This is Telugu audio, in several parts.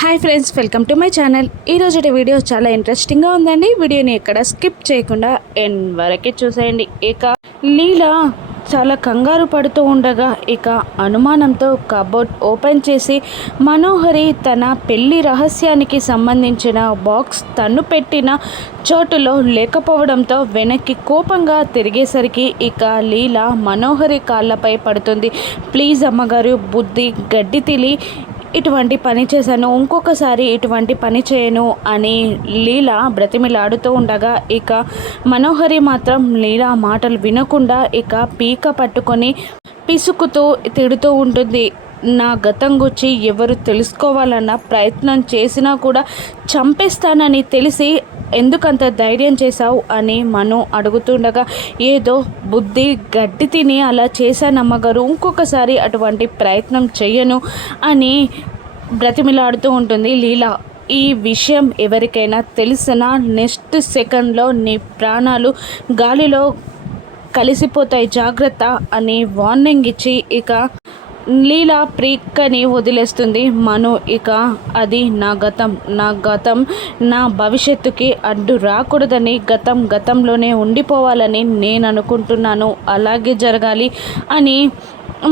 Hi friends, welcome to my channel. ఈరోజు వీడియో చాలా ఇంట్రెస్టింగ్గా ఉందండి. వీడియోని ఎక్కడ స్కిప్ చేయకుండా ఎండ్ వరకే చూసేయండి. ఇక లీలా చాలా కంగారు పడుతూ ఉండగా ఇక అనుమానంతో కబోర్డ్ ఓపెన్ చేసి మనోహరి తన పెళ్లి రహస్యానికి సంబంధించిన బాక్స్ తను పెట్టిన చోటులో లేకపోవడంతో వెనక్కి కోపంగా తిరిగేసరికి ఇక లీలా మనోహరి కాళ్ళపై పడుతుంది. ప్లీజ్ అమ్మగారు, బుద్ధి గడ్డి తిలి ఇటువంటి పని చేశాను, ఇంకొకసారి ఇటువంటి పని చేయను అని లీలా బ్రతిమిలాడుతూ ఉండగా ఇక మనోహరి మాత్రం లీలా మాటలు వినకుండా ఇక పీక పట్టుకొని పిసుకుతూ తిడుతూ ఉంటుంది. నా గతం గురించి ఎవరు తెలుసుకోవాలన్న ప్రయత్నం చేసినా కూడా చంపేస్తానని తెలిసి ఎందుకంత ధైర్యం చేశావు అని మను అడుగుతుండగా, ఏదో బుద్ధి గడ్డి తిని అలా చేశానమ్మగారు, ఇంకొకసారి అటువంటి ప్రయత్నం చెయ్యను అని బ్రతిమిలాడుతూ ఉంటుంది లీలా. ఈ విషయం ఎవరికైనా తెలిసినా నెక్స్ట్ సెకండ్లో నీ ప్రాణాలు గాలిలో కలిసిపోతాయి, జాగ్రత్త అని వార్నింగ్ ఇచ్చి ఇక లీలా ప్రీక్కని వదిలేస్తుంది. మను ఇక అది నా గతం నా భవిష్యత్తుకి అడ్డు రాకూడదని, గతంలోనే ఉండిపోవాలని నేను అనుకుంటున్నాను, అలాగే జరగాలి అని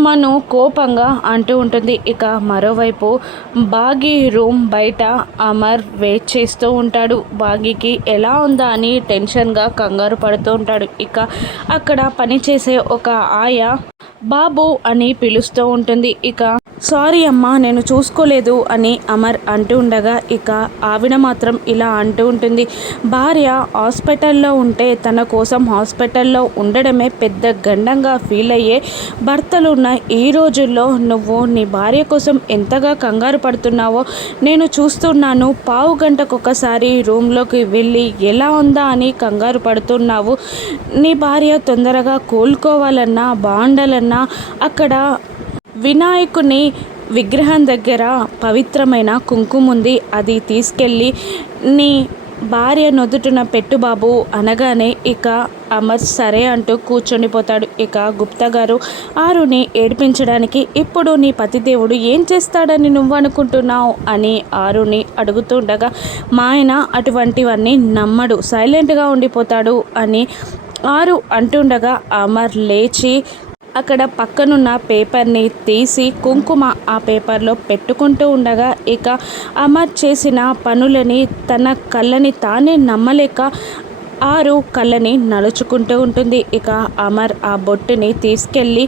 మను కోపంగా అంటూ ఉంటుంది. ఇక మరోవైపు బాగి రూమ్ బయట అమర్ వెయిట్ చేస్తూ ఉంటాడు. బాగికి ఎలా ఉందా అని టెన్షన్గా కంగారు పడుతూ ఉంటాడు. ఇక అక్కడ పనిచేసే ఒక ఆయా బాబు అని పిలుస్తూ ఉంటుంది. ఇక సారీ అమ్మా, నేను చూసుకోలేదు అని అమర్ అంటూ ఉండగా ఇక ఆవిడ మాత్రం ఇలా అంటూ ఉంటుంది. భార్య హాస్పిటల్లో ఉంటే తన కోసం హాస్పిటల్లో ఉండడమే పెద్ద గండంగా ఫీల్ అయ్యే భర్తలున్న ఈ రోజుల్లో నువ్వు నీ భార్య కోసం ఎంతగా కంగారు పడుతున్నావో నేను చూస్తున్నాను. పావు గంటకొకసారి రూమ్లోకి వెళ్ళి ఎలా ఉందా అని కంగారు పడుతున్నావు. నీ భార్య తొందరగా కోలుకోవాలన్నా బాగుండాలన్నా అక్కడ వినాయకుని విగ్రహం దగ్గర పవిత్రమైన కుంకుమ ఉంది, అది తీసుకెళ్ళి నీ భార్య నొదుటున పెట్టు బాబు అనగానే ఇక అమర్ సరే అంటూ కూర్చొనిపోతాడు. ఇక గుప్తా గారు ఆరుని ఏడిపించడానికి ఇప్పుడు నీ పతిదేవుడు ఏం చేస్తాడని నువ్వు అనుకుంటున్నావు అని ఆరుని అడుగుతుండగా మా ఆయన అటువంటివన్నీ నమ్మడు, సైలెంట్గా ఉండిపోతాడు అని ఆరు అంటుండగా అమర్ లేచి అక్కడ పక్కనున్న పేపర్ని తీసి కుంకుమ ఆ పేపర్లో పెట్టుకుంటూ ఉండగా ఇక అమర్ చేసిన పనులని తన కళ్ళని తానే నమ్మలేక ఆరు కళ్ళని నలుచుకుంటూ ఉంటుంది. ఇక అమర్ ఆ బొట్టుని తీసుకెళ్ళి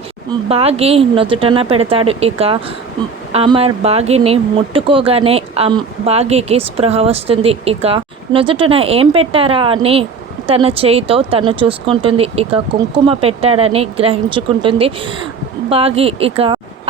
బాగి నుదుటన పెడతాడు. ఇక అమర్ బాగిని ముట్టుకోగానే బాగికి స్పృహ వస్తుంది. ఇక నుదుటన ఏం పెట్టారా అని తన చేయితో తను చూసుకుంటుంది. ఇక కుంకుమ పెట్టాడని గ్రహించుకుంటుంది బాగి. ఇక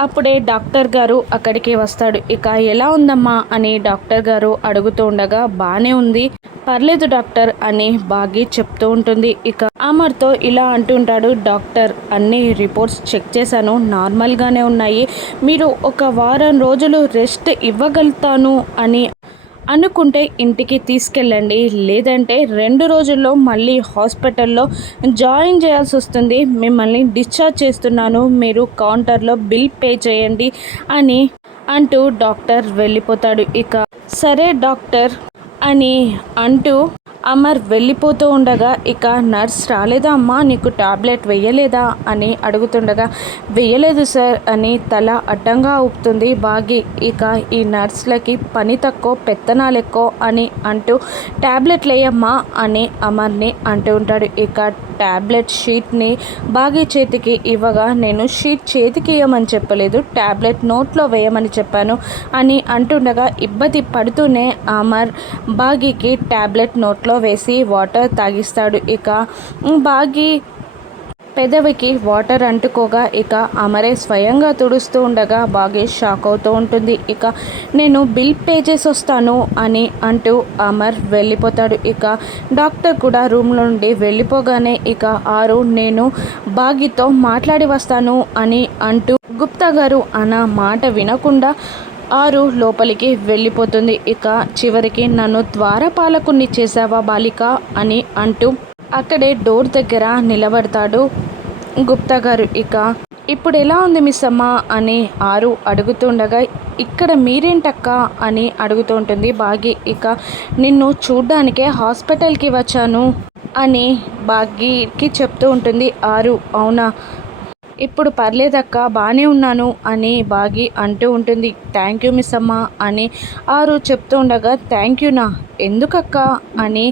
అప్పుడే డాక్టర్ గారు అక్కడికి వస్తాడు. ఇక ఎలా ఉందమ్మా అని డాక్టర్ గారు అడుగుతూ ఉండగా బాగానే ఉంది, పర్లేదు డాక్టర్ అని బాగి చెప్తూ ఉంటుంది. ఇక అమర్తో ఇలా అంటుంటాడు, డాక్టర్ అన్ని రిపోర్ట్స్ చెక్ చేశాను, నార్మల్గానే ఉన్నాయి, మీరు ఒక వారం రోజులు రెస్ట్ ఇవ్వగలుగుతాను అని అనుకుంటే ఇంటికి తీసుకెళ్ళండి, లేదంటే 2 రోజుల్లో మళ్ళీ హాస్పిటల్లో జాయిన్ చేయాల్సి వస్తుంది, మిమ్మల్ని డిశ్చార్జ్ చేస్తున్నాను, మీరు కౌంటర్లో బిల్ పే చేయండి అని అంటూ డాక్టర్ వెళ్ళిపోతాడు. ఇక సరే డాక్టర్ అని అంటూ అమర్ వెళ్ళిపోతూ ఉండగా ఇక నర్స్ రాలేదా అమ్మా, నీకు టాబ్లెట్ వేయలేదా అని అడుగుతుండగా వేయలేదు సార్ అని తల అడ్డంగా ఊపుతుంది బాగి. ఇక ఈ నర్స్లకి పని తక్కువ పెత్తనాలు ఎక్కువ అని అంటూ టాబ్లెట్లు వేయమ్మా అని అమర్ని అంటూ ఉంటాడు. ఇక టాబ్లెట్ షీట్ని బాగి చేతికి ఇవ్వగా నేను షీట్ చేతికి ఇవ్వమని చెప్పలేదు, టాబ్లెట్ నోట్లో వేయమని చెప్పాను అని అంటుండగా ఇబ్బంది పడుతూనే అమర్ బాగికి టాబ్లెట్ నోట్లో వేసి వాటర్ తాగిస్తాడు. ఇక బాగి పెదవికి వాటర్ అంటుకోగా ఇక అమరే స్వయంగా తుడుస్తూ ఉండగా బాగా షాక్ అవుతూ ఉంటుంది. ఇక నేను బిల్ పే చేసి వస్తాను అని అంటూ అమర్ వెళ్ళిపోతాడు. ఇక డాక్టర్ కూడా రూమ్ నుండి వెళ్ళిపోగానే ఇక ఆరు నేను బాగితో మాట్లాడి వస్తాను అని అంటూ గుప్తా గారు అన్న మాట వినకుండా ఆరు లోపలికి వెళ్ళిపోతుంది. ఇక చివరికి నన్ను ద్వారపాలకుణ్ణి చేసావా బాలిక అని అంటూ అక్కడే డోర్ దగ్గర నిలబడతాడు గుప్తా గారు. ఇక ఇప్పుడు ఎలా ఉంది మిస్ అమ్మ అని ఆరు అడుగుతుండగా, ఇక్కడ మీరేంటక్క అని అడుగుతూ ఉంటుంది భాగ్య. ఇక నిన్ను చూడ్డానికే హాస్పిటల్కి వచ్చాను అని భాగ్యకి చెప్తూ ఉంటుంది ఆరు. అవునా, ఇప్పుడు పర్లేదక్క, బాగానే ఉన్నాను అని భాగి అంటూ ఉంటుంది. థ్యాంక్ యూ మిస్ అమ్మ అని ఆరు చెప్తూ ఉండగా, థ్యాంక్ యూనా ఎందుకక్క అని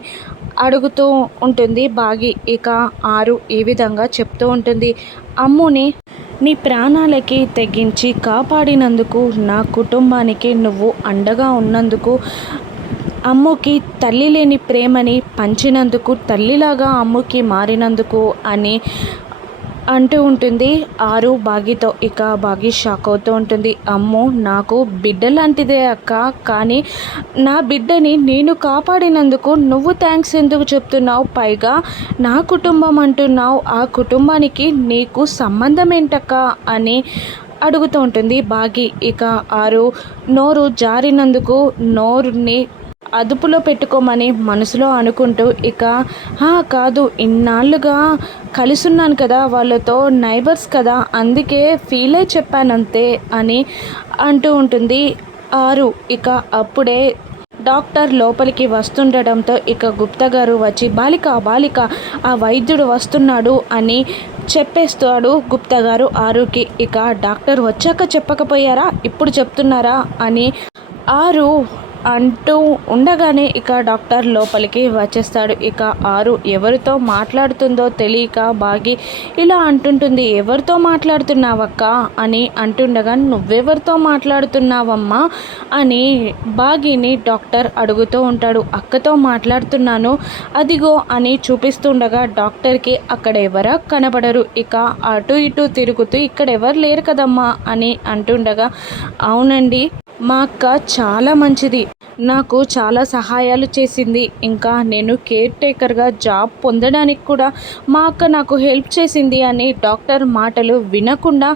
అడుగుతూ ఉంటుంది భాగి. ఇక ఆరు ఈ విధంగా చెప్తూ ఉంటుంది, అమ్ముని నీ ప్రాణాలకి తెగించి కాపాడినందుకు, నా కుటుంబానికి నువ్వు అండగా ఉన్నందుకు, అమ్ముకి తల్లి లేని ప్రేమని పంచినందుకు, తల్లిలాగా అమ్ముకి మారినందుకు అని అంటూ ఉంటుంది ఆరు భాగ్యతో. ఇక భాగ్య షాక్ అవుతూ ఉంటుంది. అమ్మో, నాకు బిడ్డ లాంటిదే అక్క, కానీ నా బిడ్డని నేను కాపాడినందుకు నువ్వు థ్యాంక్స్ ఎందుకు చెప్తున్నావు? పైగా నా కుటుంబం అంటున్నావు, ఆ కుటుంబానికి నీకు సంబంధం ఏంటక్క అని అడుగుతూ ఉంటుంది భాగ్య. ఇక ఆరు నోరు జారినందుకు నోరుని అదుపులో పెట్టుకోమని మనసులో అనుకుంటూ, ఇక కాదు, ఇన్నాళ్ళుగా కలిసున్నాను కదా వాళ్ళతో, నైబర్స్ కదా, అందుకే ఫీల్ అయి చెప్పానంతే అని అంటూ ఉంటుంది ఆరు. ఇక అప్పుడే డాక్టర్ లోపలికి వస్తుండటంతో ఇక గుప్తా గారు వచ్చి, బాలిక బాలిక, ఆ వైద్యుడు వస్తున్నాడు అని చెప్పేస్తాడు గుప్తా గారు ఆరుకి. ఇక డాక్టర్ వచ్చాక చెప్పకపోయారా, ఇప్పుడు చెప్తున్నారా అని ఆరు అంటూ ఉండగానే ఇక డాక్టర్ లోపలికి వచ్చేస్తాడు. ఇక ఆరు ఎవరితో మాట్లాడుతుందో తెలియక బాగి ఇలా అంటుంటుంది, ఎవరితో మాట్లాడుతున్నావక్క అని అంటుండగా, నువ్వెవరితో మాట్లాడుతున్నావమ్మా అని బాగిని డాక్టర్ అడుగుతూ ఉంటాడు. అక్కతో మాట్లాడుతున్నాను అదిగో అని చూపిస్తుండగా డాక్టర్కి అక్కడ ఎవరా కనబడరు. ఇక అటు ఇటు తిరుగుతూ, ఇక్కడ ఎవరు లేరు కదమ్మా అని అంటుండగా, అవునండి, మా అక్క చాలా మంచిది, నాకు చాలా సహాయాలు చేసింది, ఇంకా నేను కేర్ టేకర్గా జాబ్ పొందడానికి కూడా మా అక్క నాకు హెల్ప్ చేసింది అని డాక్టర్ మాటలు వినకుండా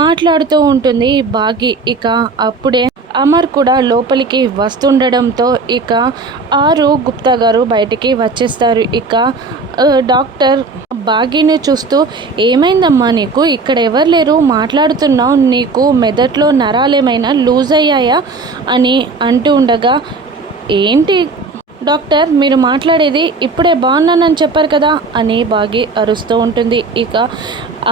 మాట్లాడుతూ ఉంటుంది భాగి. ఇక అప్పుడే అమర్ కూడా లోపలికి వస్తుండడంతో ఇక ఆరు గుప్తా గారు బయటికి వచ్చేస్తారు. ఇక డాక్టర్ భాగ్యని చూస్తూ, ఏమైందమ్మా నీకు, ఇక్కడ ఎవరు లేరు, మాట్లాడుతున్నావు, నీకు మెదట్లో నరాలేమైనా లూజ్ అయ్యాయా అని అంటూ ఉండగా, ఏంటి డాక్టర్ మీరు మాట్లాడేది, ఇప్పుడే బాగున్నానని చెప్పారు కదా అని భాగ్య అరుస్తూ ఉంటుంది. ఇక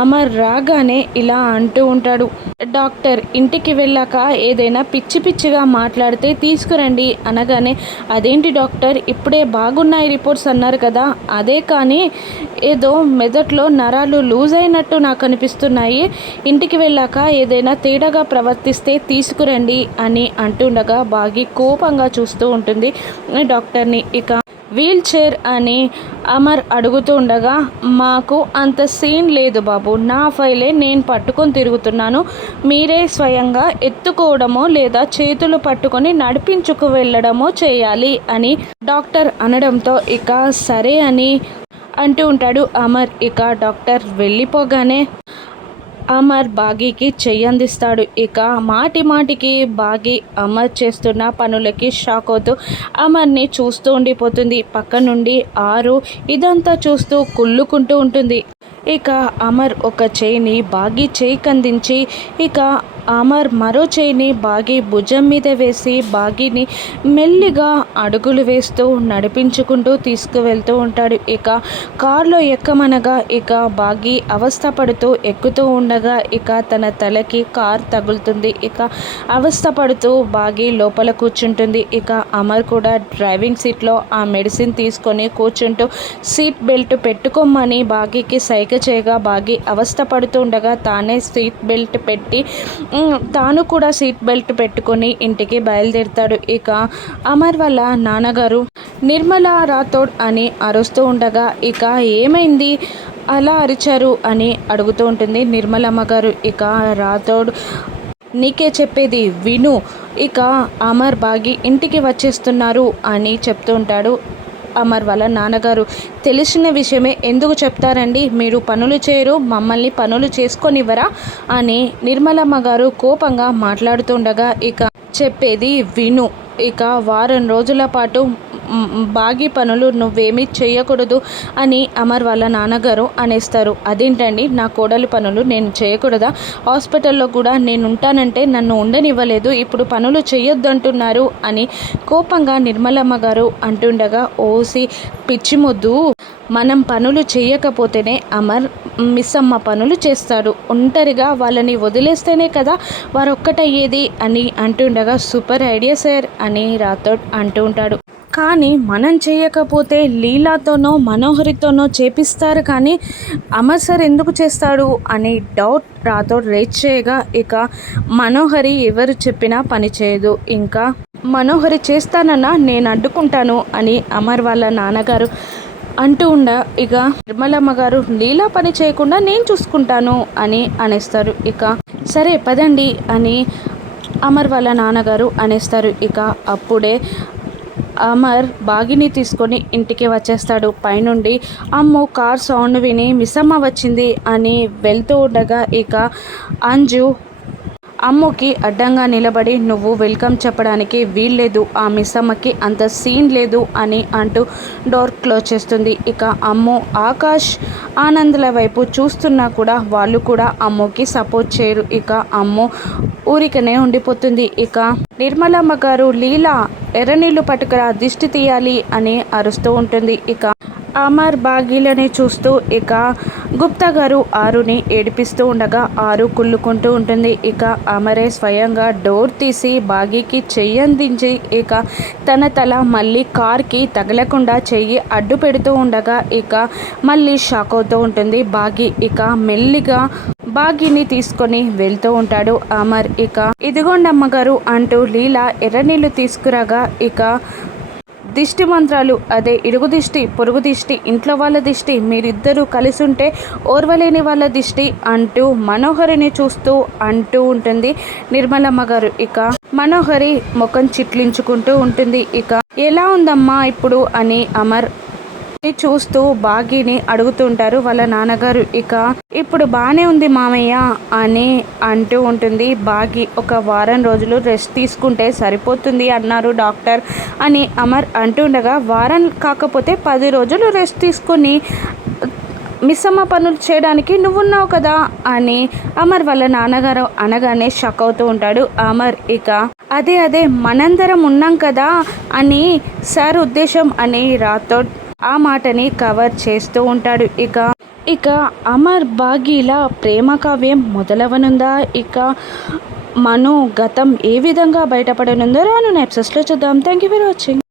అమర్ రాగానే ఇలా అంటూ ఉంటాడు, డాక్టర్ ఇంటికి వెళ్ళాక ఏదైనా పిచ్చి పిచ్చిగా మాట్లాడితే తీసుకురండి అనగానే, అదేంటి డాక్టర్ ఇప్పుడే బాగున్నాయి రిపోర్ట్స్ అన్నారు కదా, అదే కానీ ఏదో మెదట్లో నరాలు లూజ్ అయినట్టు నాకు అనిపిస్తున్నాయి, ఇంటికి వెళ్ళాక ఏదైనా తేడాగా ప్రవర్తిస్తే తీసుకురండి అని అంటుండగా భాగ్య కోపంగా చూస్తూ ఉంటుంది డాక్టర్ని. ఇక వీల్ చైర్ అని అమర్ అడుగుతూ ఉండగా, మాకు అంత సీన్ లేదు బాబు, నా ఫైలే నేను పట్టుకొని తిరుగుతున్నాను, మీరే స్వయంగా ఎత్తుకోవడమో లేదా చేతులు పట్టుకొని నడిపించుకు వెళ్ళడమో చేయాలి అని డాక్టర్ అనడంతో ఇక సరే అని అంటూ ఉంటాడు అమర్. ఇక డాక్టర్ వెళ్ళిపోగానే అమర్ బాగీకి చెయ్యందిస్తాడు. ఇక మాటి మాటికి బాగి అమర్ చేస్తున్న పనులకి షాక్ అవుతూ అమర్ని చూస్తూ ఉండిపోతుంది. పక్క నుండి ఆరు ఇదంతా చూస్తూ కుళ్ళుకుంటూ ఉంటుంది. ఇక అమర్ ఒక చేయిని బాగి చేయి కందించి ఇక అమర్ మరో చేయిని బాగి భుజం మీద వేసి బాగిని మెల్లిగా అడుగులు వేస్తూ నడిపించుకుంటూ తీసుకువెళ్తూ ఉంటాడు. ఇక కారులో ఎక్కమనగా ఇక బాగి అవస్థపడుతూ ఎక్కుతూ ఉండగా ఇక తన తలకి కార్ తగులుతుంది. ఇక అవస్థపడుతూ బాగి లోపల కూర్చుంటుంది. ఇక అమర్ కూడా డ్రైవింగ్ సీట్లో ఆ మెడిసిన్ తీసుకొని కూర్చుంటూ సీట్ బెల్ట్ పెట్టుకోమని బాగికి సైగ చేయగా బాగి అవస్థపడుతూ ఉండగా తానే సీట్ బెల్ట్ పెట్టి తాను కూడా సీట్ బెల్ట్ పెట్టుకొని ఇంటికి బయలుదేరుతాడు. ఇక అమర్ వాళ్ళ నాన్నగారు నిర్మలా రాథోడ్ అని అరుస్తూ ఉండగా ఇక ఏమైంది అలా అరిచారు అని అడుగుతూ ఉంటుంది నిర్మలమ్మ గారు. ఇక రాథోడ్ నీకే చెప్పేది విను, ఇక అమర్ బాగి ఇంటికి వచ్చేస్తున్నారు అని చెప్తూ ఉంటాడు అమర్ వాళ్ళ నాన్నగారు. తెలిసిన విషయమే ఎందుకు చెప్తారండి, మీరు పనులు చేయరు, మమ్మల్ని పనులు చేసుకొనివ్వరా అని నిర్మలమ్మ గారు కోపంగా మాట్లాడుతుండగా ఇక చెప్పేది విను. ఇక వారం రోజుల పాటు బాగి పనులు నువ్వేమీ చేయకూడదు అని అమర్ వాళ్ళ నాన్నగారు అనేస్తారు. అదేంటండి, నా కోడలి పనులు నేను చేయకూడదా? హాస్పిటల్లో కూడా నేను ఉంటానంటే నన్ను ఉండనివ్వలేదు, ఇప్పుడు పనులు చేయొద్దంటున్నారు అని కోపంగా నిర్మలమ్మ గారు అంటుండగా, ఓసి పిచ్చి మొద్దు, మనం పనులు చేయకపోతేనే అమర్ మిస్సమ్మ పనులు చేస్తాడు. ఒంటరిగా వాళ్ళని వదిలేస్తేనే కదా వారొక్కటయ్యేది అని అంటుండగా, సూపర్ ఐడియా సార్ అని రాథోడ్ అంటూ ఉంటాడు. కానీ మనం చేయకపోతే లీలాతోనో మనోహరితోనో చేపిస్తారు, కానీ అమర్ సార్ ఎందుకు చేస్తాడు అని డౌట్ రాథోడ్ రేజ్ చేయగా, ఇక మనోహరి ఎవరు చెప్పినా పని చేయదు. ఇంకా మనోహరి చేస్తానన్నా నేను అడ్డుకుంటాను అని అమర్ వాళ్ళ నాన్నగారు అంటూ ఇక నిర్మలమ్మ గారు లీలా పని చేయకుండా నేను చూసుకుంటాను అని అనేస్తారు. ఇక సరే పదండి అని అమర్ వాళ్ళ నాన్నగారు అనేస్తారు. ఇక అప్పుడే అమర్ బాగిని తీసుకొని ఇంటికి వచ్చేస్తాడు. పైనుండి అమ్మో కార్ సౌండ్ విని మిస్సమ్మ వచ్చింది అని వెళ్తూ ఉండగా, ఇక అంజు అమ్ముకి అడ్డంగా నిలబడి, నువ్వు వెల్కమ్ చెప్పడానికి వీల్లేదు, ఆ మిస్సమ్మకి అంత సీన్ లేదు అని అంటూ డోర్ క్లోజ్ చేస్తుంది. ఇక అమ్ము ఆకాష్ ఆనంద్ల వైపు చూస్తున్నా కూడా వాళ్ళు కూడా అమ్ముకి సపోర్ట్ చేయరు. ఇక అమ్ము ఊరికనే ఉండిపోతుంది. ఇక నిర్మలమ్మ గారు లీలా ఎర్రనీళ్ళు పట్టుకురా దిష్టి తీయాలి అని అరుస్తూ ఉంటుంది. ఇక అమర్ బాగీలని చూస్తూ ఇక గుప్తా గారు ఆరుని ఏడిపిస్తూ ఉండగా ఆరు కుళ్ళుకుంటూ ఉంటుంది. ఇక అమరే స్వయంగా డోర్ తీసి బాగీకి చెయ్యి అందించి ఇక తన తల మళ్ళీ కార్కి తగలకుండా చెయ్యి అడ్డు పెడుతూ ఉండగా, ఇక మళ్ళీ షాక్ అవుతూ ఉంటుంది బాగీ. ఇక మెల్లిగా బాగీని తీసుకొని వెళ్తూ ఉంటాడు అమర్. ఇక ఇదిగోండి అమ్మగారు అంటూ లీలా ఎర్రనీళ్ళు తీసుకురాగా, ఇక దిష్టి మంత్రాలు, అదే ఇరుగు దిష్టి, పొరుగు దిష్టి, ఇంట్లో వాళ్ళ దిష్టి, మీరిద్దరూ కలిసి ఉంటే ఓర్వలేని వాళ్ళ దిష్టి అంటూ మనోహరిని చూస్తూ అంటూ ఉంటుంది నిర్మలమ్మ గారు. ఇక మనోహరి ముఖం చిట్లించుకుంటూ ఉంటుంది. ఇక ఎలా ఉందమ్మా ఇప్పుడు అని అమర్ చూస్తూ బాగీని అడుగుతుంటారు వాళ్ళ నాన్నగారు. ఇక ఇప్పుడు బాగానే ఉంది మామయ్య అని అంటూ ఉంటుంది బాగీ. ఒక వారం రోజులు రెస్ట్ తీసుకుంటే సరిపోతుంది అన్నారు డాక్టర్ అని అమర్ అంటుండగా, వారం కాకపోతే 10 రోజులు రెస్ట్ తీసుకొని మిస్సమ్మ పనులు చేయడానికి నువ్వున్నావు కదా అని అమర్ వాళ్ళ నాన్నగారు అనగానే షాక్ అవుతూ ఉంటాడు అమర్. ఇక అదే మనందరం ఉన్నాం కదా అని సార్ ఉద్దేశం అని రాథోడ్ ఆ మాటని కవర్ చేస్తూ ఉంటాడు. ఇక అమర్ బాగీల ప్రేమ కావ్యం మొదలవనుందా? ఇక మను గతం ఏ విధంగా బయటపడనుందో రాను ఎపిసోడ్స్లో చూద్దాం. Thank you for watching.